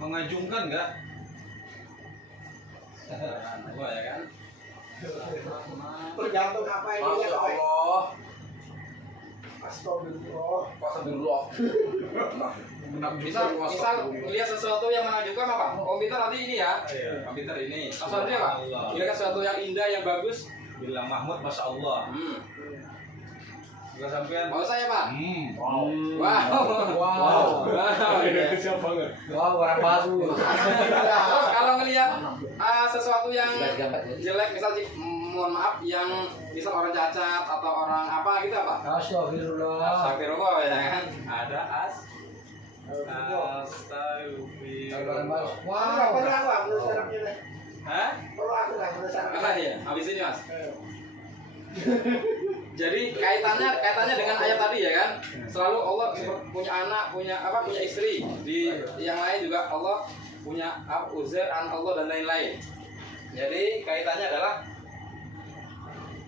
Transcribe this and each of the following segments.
Mengajungkan enggak? Gua ya kan. Tergantung apa yang dia Masya Allah. Astagfirullah. Astagfirullah. Misal lihat sesuatu yang mengajukan apa? Komputer nanti ini ya. Komputer ini. Maksudnya apa? Lihat sesuatu yang indah, yang bagus. Bilang Mahmud, Masya Allah. Juga sampean. Mau saya Pak? Wow. Indonesia banget. Wow, orang baru. Terus kalau ngelihat sesuatu yang jelek, misal mohon maaf, yang misal orang cacat atau orang apa gitu apa? Astagfirullah. Astagfirullah ya kan? Ada Wow. Astagfirullah. Perlu aku menurut sarafnya deh. Hah? Perlu aku nggak menurut sarafnya. Apa ya? Habis ini Mas. Jadi kaitannya dengan ayat tadi ya kan. Selalu Allah punya anak, punya istri. Di yang lain juga Allah punya Uzair, anak Allah dan lain-lain. Jadi kaitannya adalah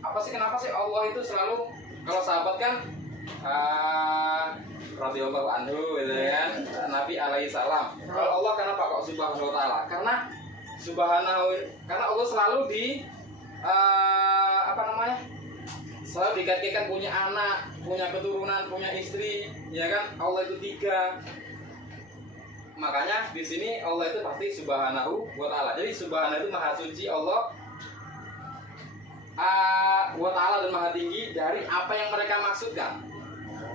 kenapa sih Allah itu selalu, kalau sahabat kan radhiyallahu anhu gitu kan, Nabi alaihi salam. Kalau Allah kenapa kok subhanahu wa ta'ala? Karena Allah selalu selalu dikait-kaitkan punya anak, punya keturunan, punya istri, ya kan? Allah itu 3. Makanya di sini Allah itu pasti subhanahu wa ta'ala. Jadi subhanahu itu maha suci Allah wa ta'ala dan maha tinggi dari apa yang mereka maksudkan.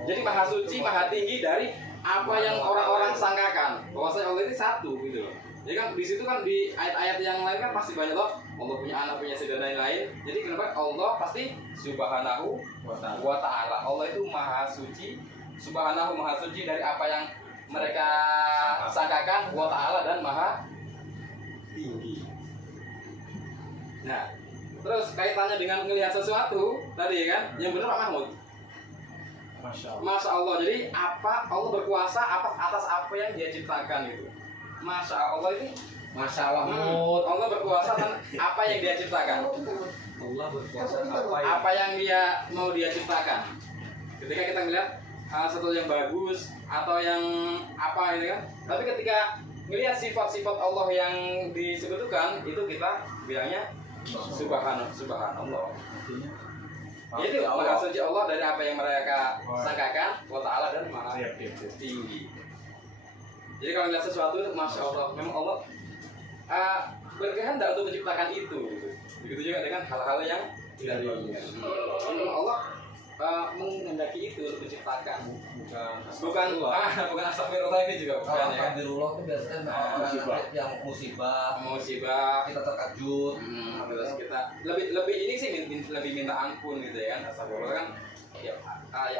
Jadi maha suci, maha tinggi dari apa yang orang-orang sangkakan. Bahwasanya Allah itu satu gitu loh. Jadi kan di situ kan di ayat-ayat yang lain kan pasti banyak loh. Allah punya anak, punya istri dan lain-lain. Jadi kenapa Allah pasti subhanahu wa ta'ala. Allah itu maha suci, subhanahu maha suci dari apa yang mereka sangkakan, wa ta'ala dan maha tinggi. Nah, terus kaitannya dengan melihat sesuatu tadi kan, yang benar Pak Mahmud. Masya Allah. Jadi Allah berkuasa atas apa yang Dia ciptakan itu. Masya Allah ini. Masya Allah, Mahmud. Allah berkuasa atas apa yang Dia ciptakan. Allah berkuasa Apa yang Dia mau Dia ciptakan. Ketika kita melihat sesuatu yang bagus atau yang apa ini kan. Tapi ketika melihat sifat-sifat Allah yang disebutkan itu kita bilangnya subhanallah. Itu maha suci Allah dari apa yang mereka sangkakan, wa ta'ala dan maha tinggi. Jadi kalau melihat sesuatu itu Masya Allah, memang Allah berkehendak untuk menciptakan itu. Begitu juga dengan hal-hal yang dari Allah menghendaki itu untuk menciptakan. Bukan astagfirullah ini juga bukan ya. Astagfirullah itu biasanya yang musibah kita terkejut. Terus kita lebih ini sih lebih minta ampun gitu ya kan. Astagfirullah kan ya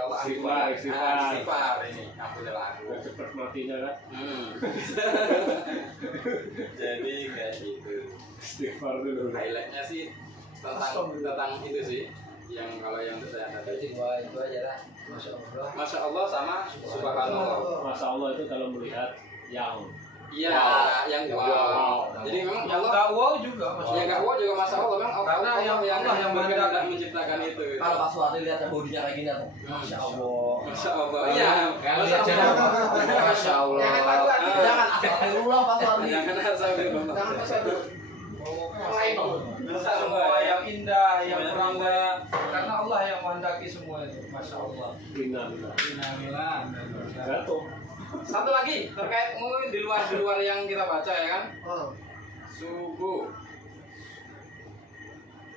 Allah istighfar ini ampunilah aku. Cepat matinya kan. Jadi kayak gitu. Istighfar dulu. Highlightnya sih tentang itu sih. Yang kalau yang saya tadi itu aja lah. Masya Allah sama subhanallah. Masya Allah itu kalau melihat yang yang wow. Jadi memang Allah Enggak wow juga, Masya ya nggak wow juga Masya Allah memang Karena Allah yang berkehendak menciptakan itu. Kalau pas waktu lihat bodinya kayak gini, Masya Allah. Masya Allah. Iya. Lihat channel, Masya Allah. Jangan astagfirullah pas waktu. Jangan astagfirullah. Semua yang indah, yang berangga, karena Allah yang menghendaki semua itu, Masya Allah. Innalillah. Jatuh. Satu lagi terkait mungkin di luar yang kita baca ya kan. Subuh,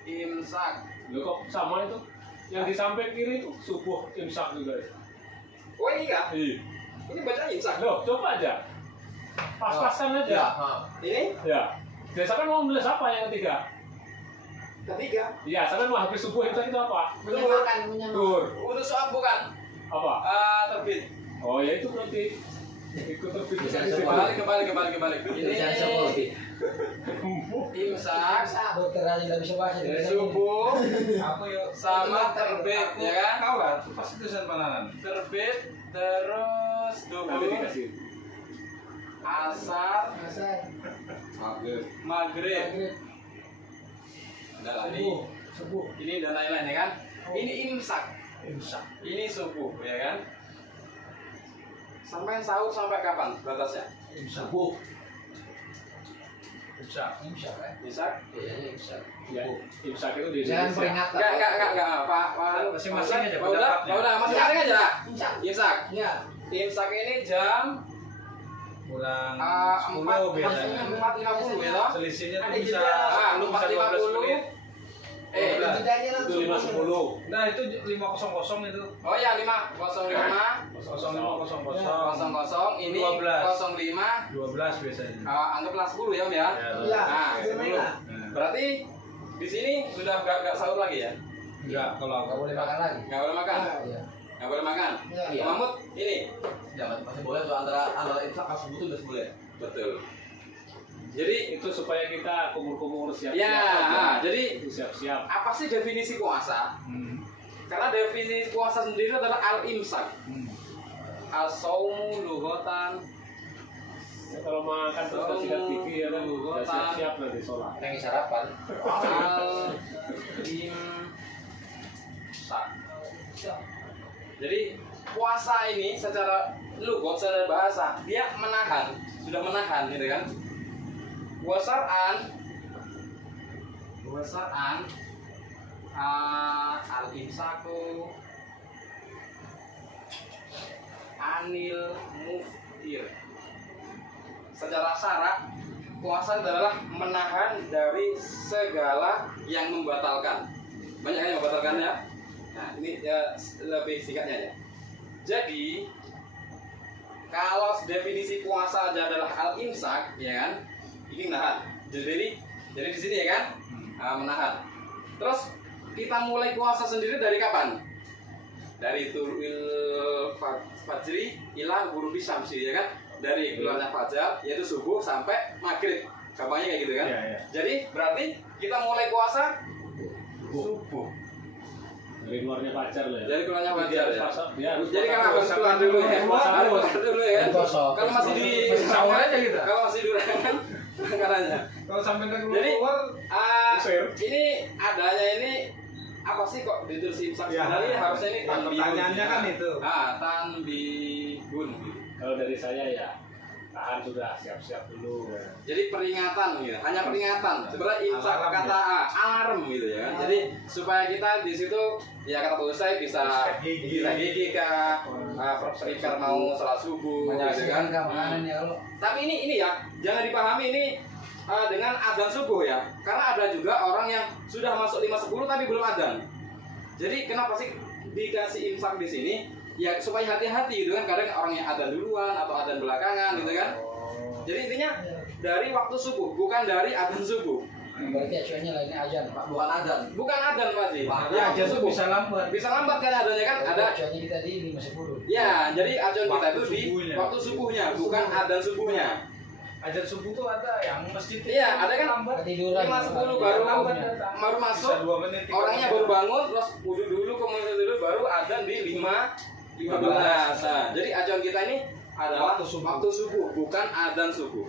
imsak. Loh kok sama itu? Yang di samping kiri itu subuh imsak juga. Oh ini ya? Iya. Ini bacanya imsak. Loh, coba aja. Pas-pasan aja. Ini Ya. Biasa kan mau nulis apa yang ketiga? ketiga. Iya, saya kan mau habis subuh imsak itu apa? Menyamakan. Tur. Untuk soal bukan Apa? terbit. Oh ya itu berarti ikut terbit. Kembali. Ini imsak, Dokter aja nggak bisa bahasa. subuh, Aku yuk sama terbit ya kan? Tahu kan? Itu pasti tulisan pananan. Terbit terus Nanti duhur, dikasih. asar, maghrib. Udah lah, ini dan lain-lain ya kan? Ini imsak. Ini subuh ya kan? Sampai sahur sampai kapan batasnya? Subuh. Imsak. Imsak kan? Imsak? Iya, imsak. Ya, imsak itu di Jangan Indonesia. peringatan. Enggak, Pak. Masing-masing aja Udah, pendapatnya. masing-masing aja lah. Imsak. Imsak. Iya. Imsak ini jam Kurang 4.50 10 biasanya. ya. Selisihnya tuh Ada bisa jeda. Lu bisa 12 menit. 4.50. Udah. Jedanya Itu langsung. 5.10. Nah, itu 500 itu. Oh ya 505 0500 ini 12. 05 12 biasanya. anggaplah 10 ya Om ya. Iya. Nah, itu 10. merah. Berarti di sini sudah gak sahur lagi ya? Enggak, kalau Nggak boleh makan lagi. Gak boleh makan? Iya. Gak boleh makan? Iya. Mahmud ini? Jangan masih boleh tuh antara imsak sama subuh tuh udah boleh. Betul. Jadi Itu supaya kita kumur-kumur siap-siap. ya, aja. jadi Itu siap-siap. apa sih definisi puasa? Hmm. Karena definisi puasa sendiri adalah al-imsak. Hmm. As-saumu lughatan. Ya, kalau makan terus udah sikat gigi ya kan udah siap-siap nanti sholat. Yang sarapan. Al-imsak. Jadi puasa ini secara lugot, secara bahasa dia menahan, sudah menahan gitu kan. Puasaan al-imsaku anil muftir. Secara syarak puasa adalah menahan dari segala yang membatalkan. Banyak yang membatalkan ya. Nah, ini ya lebih singkatnya ya. Jadi kalau definisi puasa aja adalah al-imsak, ya kan? Ini menahan. Jadi di sini ya kan? Menahan. Terus kita mulai puasa sendiri dari kapan? Dari tulul fajri ila ghurubi syamsi, ya kan? Dari keluarnya fajar yaitu subuh sampai maghrib. Gampangnya kayak gitu kan? Iya, iya. Jadi berarti kita mulai puasa subuh. Dari luarnya pacar lah ya. Dari keluarnya fajar ya. Dia harus Jadi kan puasa harus keluar dulu ya. puasa Harus dulu. keluar dulu ya. Gosok. Kalau masih di Sahur aja kita. Kalau masih di ruangan makanya. Kalau sampai nggak Jadi keluar, Usir. ini adanya ini apa sih kok ditulis imsak Ya. sebenarnya harusnya ini Ya, tanbihun. pertanyaannya kan itu. Tanbihun. Kalau dari saya ya tahan sudah siap-siap dulu. Jadi peringatan gitu, hanya peringatan. Sebenarnya imsak Alarm, kata alarm gitu ya. Jadi supaya kita di situ ya kata Pak Ustaz bisa Sikat gigi. kah, prepare mau sholat subuh gitu kan. makanan ya kalau. Tapi ini ya, jangan dipahami ini dengan adzan subuh ya. Karena ada juga orang yang sudah masuk 5.10 tapi belum adzan. Jadi kenapa sih dikasih imsak di sini? Ya supaya hati-hati gitu kan. Kadang orang yang adzan duluan atau adzan belakangan gitu kan. Jadi intinya dari waktu subuh, bukan dari adzan subuh. Berarti acuannya lainnya azan, Pak. Bukan azan. Bukan adzan Pak Ji. ya aja tuh bisa lambat. Bisa lambat kan adanya kan? Ada. Acuannya kita di 5.10. Ya, jadi acuan kita Waktu itu di subuhnya. waktu subuhnya, bukan adzan subuhnya. Ajar subuh tuh ada yang masjid. Iya, ada kan? lambat. Ketiduran. 5.10 baru Lambat Iya. datang. baru Bisa masuk. 2 menit. 3 Orangnya menit. baru bangun, terus wudhu dulu, kemudian dulu, baru adzan di 5.15. Nah, jadi acuan kita ini adalah waktu subuh, bukan adzan subuh.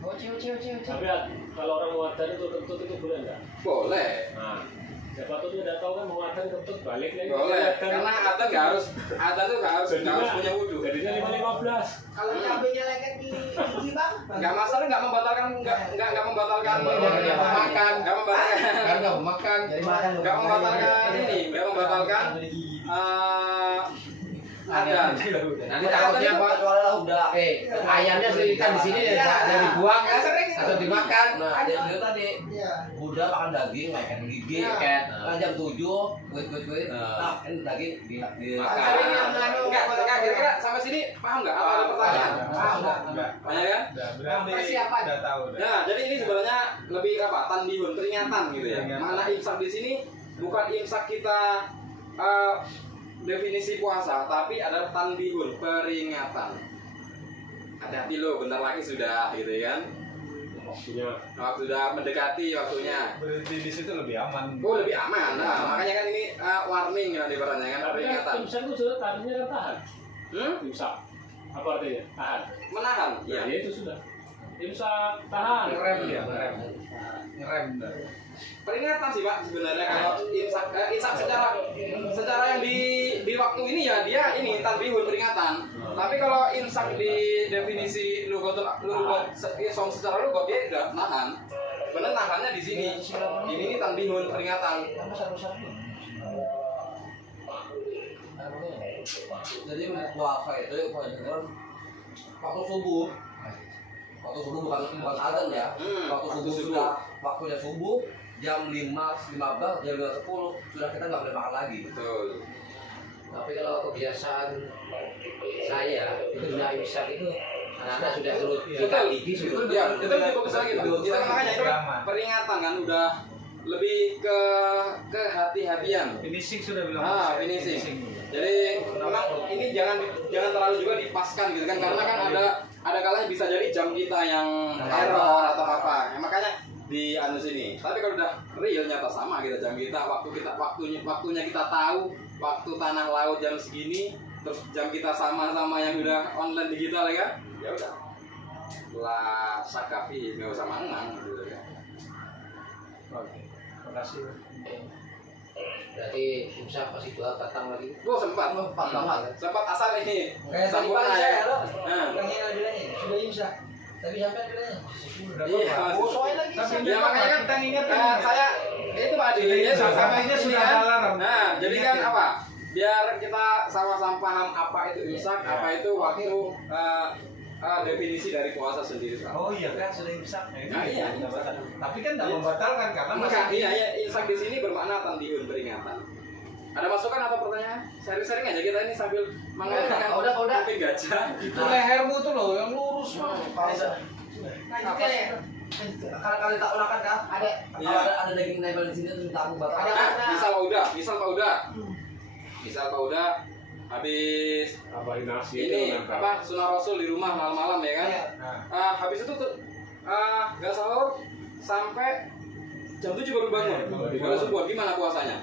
Oh, ciu. Tapi kalau orang mau adzan itu kentut itu boleh nggak? Boleh. Nah, siapa tuh dia udah tahu kan mau adzan kentut balik lagi. Boleh. Karena adzan nggak harus, adzan tuh nggak harus punya wudhu. Jadinya 5.15. Kalau cabenya leket di gigi, Bang. Nggak masalah, nggak membatalkan makan, nggak membatalkan Kan enggak makan. Jadi makan. nggak membatalkan ini, nggak membatalkan ada. Nanti takutnya Pak soalnya udah ayamnya sering kan di sini dari dibuang kan atau dimakan. Nah, dia tadi udah makan daging, makan gigi, kayak jam 7, kuit. Nah, ini daging dimakan. Enggak, kira-kira sampai sini paham nggak? Apa ada pertanyaan? Enggak. Banyak kan? Berarti Persiapan. udah tahu. Nah, jadi ini sebenarnya lebih apa? Tanbihun, peringatan gitu ya. Peringatan. Mana imsak di sini bukan imsak kita definisi puasa, tapi adalah tanbihun, peringatan. Hati-hati lo, bentar lagi sudah gitu kan. Waktunya. Waktu sudah mendekati waktunya. Berarti di situ lebih aman. Oh, lebih aman. Nah, makanya kan ini warning kan ibaratnya kan, Tapi kan peringatan. imsak itu sudah tadinya kan tahan. Imsak. Apa artinya? Tahan. Menahan. Ya, Ya. itu sudah. Imsak tahan. Ngerem dia, ngerem. Peringatan sih Pak sebenarnya kalau imsak secara yang di waktu ini ya dia ini tanbihun peringatan. Tapi kalau imsak di definisi song secara lugat dia udah nahan. Sebenarnya nahannya di sini. Ini tanbihun peringatan. Jadi puasa itu waktu subuh. Waktu subuh bukan azan ya. Waktu subuh sudah waktunya subuh jam 5.15, jam 5.10 sudah kita nggak boleh makan lagi. Betul. Tapi kalau kebiasaan saya itu sudah imsak itu anak-anak sudah turut kita gigi sudah. Ya, itu lebih bagus lagi, Pak. Itu makanya itu peringatan kan udah lebih ke hati-hatian. Finishing sudah bilang. Finishing. Jadi memang ini jangan terlalu juga dipaskan gitu kan, karena kan ada kalanya bisa jadi jam kita yang error atau apa. Ya, makanya di sini. Tapi kalau udah real nyata sama gitu jam kita, waktunya kita tahu, waktu tanah laut jam segini, terus jam kita sama-sama yang udah online digital ya kan? Ya udah. Lah sakafi nggak usah mangang gitu ya. Oke. Terima kasih. Berarti imsak masih 2 batang lagi. Sempat banget. Sempat asal ini. Kayak tadi sambungan pagi saya lo, Nah. yang ini bilangnya sudah imsak, tapi sampai bilangnya Iya, soalnya lagi Tapi imsak. ya makanya kan kita ingetin. saya itu Pak Adilnya Sampainya sudah ada alarm. Nah, jadi kan Ingetin. apa? Biar kita sama-sama paham apa itu imsak, apa itu waktu definisi dari puasa sendiri. Pak. Oh iya kan sudah imsak. Nah, iya. Tapi kan tidak Iya. membatalkan karena Enggak, masih iya, imsak di sini bermakna tanbihun peringatan. Ada masukan atau pertanyaan? Sharing-sharing aja kita ini sambil mengatakan Udah. mungkin gajah. itu lehermu tuh loh yang lurus mah. Lanjutkan ya. Kali tak ulakan kan ada Iya. kalau ada daging nempel di sini terus kita buat Nah, misal Pak Uda habis Tambahin nasi ini itu apa sunah rasul di rumah malam-malam ya kan? Iya. Habis itu tuh nggak sahur sampai jam 7 baru bangun. Baru subuh gimana puasanya?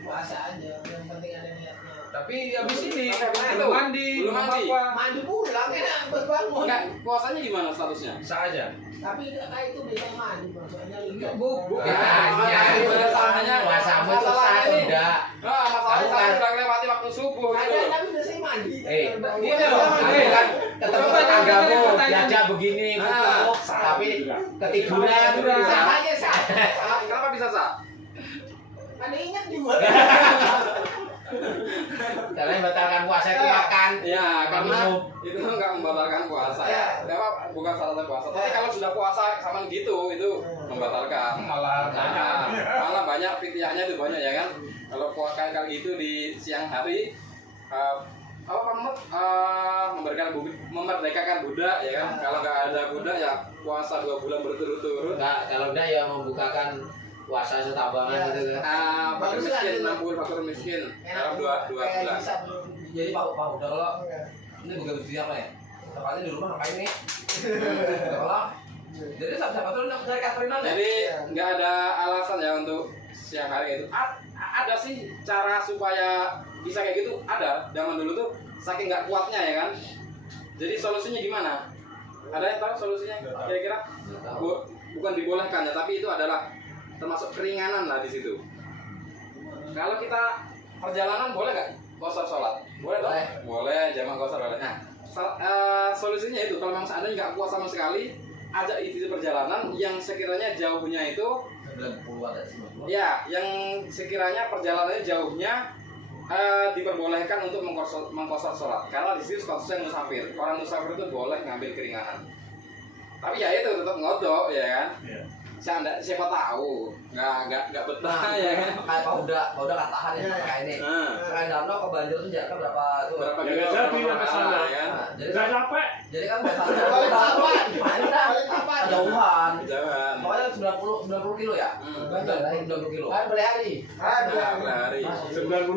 Puasa aja, yang penting ada niatnya. Tapi habis ini Tapi belum mandi, belum mandi. apa. Mandi pulang enak pas bangun. Enggak, puasanya gimana statusnya? Sah aja. Tapi kayak itu bisa mandi maksudnya lihat. Bukan. Tanya, Masalahnya puasamu itu sah atau ini. enggak? Masalahnya Tahu saya kan? udah lewati waktu subuh gitu. Ada tapi biasanya mandi. Ini loh, Kan ketemu Coba tetanggamu pertanyaan. diajak begini, tapi ketiduran. Sah aja sah. Kenapa bisa sah? Ada ingat juga. Karena yang batalkan puasa itu makan. Ya, karena minum. itu nggak membatalkan puasa ya. Apa bukan syarat puasa. Tapi kalau sudah puasa sama gitu itu membatalkan. Malah Malah banyak fitiahnya itu banyak ya kan. Kalau puasa kali itu di siang hari apa Pak Muhammad memerdekakan budak ya kan. Kalau nggak ada budak ya puasa 2 bulan berturut-turut. Enggak, kalau enggak ya membukakan puasa setambangan gitu kan. Fakir miskin 60 fakir miskin dalam 2 bulan. jadi Pak udah kalau ini bukan siapa ya tempatnya di rumah ngapain nih kalau jadi siapa tuh dari Katrina Jadi nggak ada alasan ya untuk siang hari itu. Ada sih cara supaya bisa kayak gitu, ada. Zaman dulu tuh saking nggak kuatnya ya kan. Jadi solusinya gimana? Ada yang tahu solusinya kira-kira? Bukan dibolehkan ya, tapi itu adalah termasuk keringanan lah di situ. Kalau kita perjalanan boleh nggak qashar sholat? Boleh dong? Boleh, jamaah qashar boleh. Nah, solusinya itu kalau memang seandainya nggak kuat sama sekali, ajak isi perjalanan yang sekiranya jauhnya itu 90 ada 90 ya, yang sekiranya perjalanannya jauhnya diperbolehkan untuk mengqashar sholat karena di situ statusnya musafir. Orang musafir itu boleh ngambil keringanan. Tapi ya itu tetap ngodok ya kan. Siapa tahu nggak betah ya kan. kayak Pak udah nggak tahan ya kayak ini kayak danau ke banjir tuh jaraknya berapa tuh Berapa Ya, kilo, nggak jadi berapa lah ke sana. arah, ya kan? jadi Nggak capek. jadi kan biasanya Paling papan. gimana dah Paling papan. jauhan Jangan. pokoknya 90 kilo ya 90 kilo Kan berhari. Hari. 90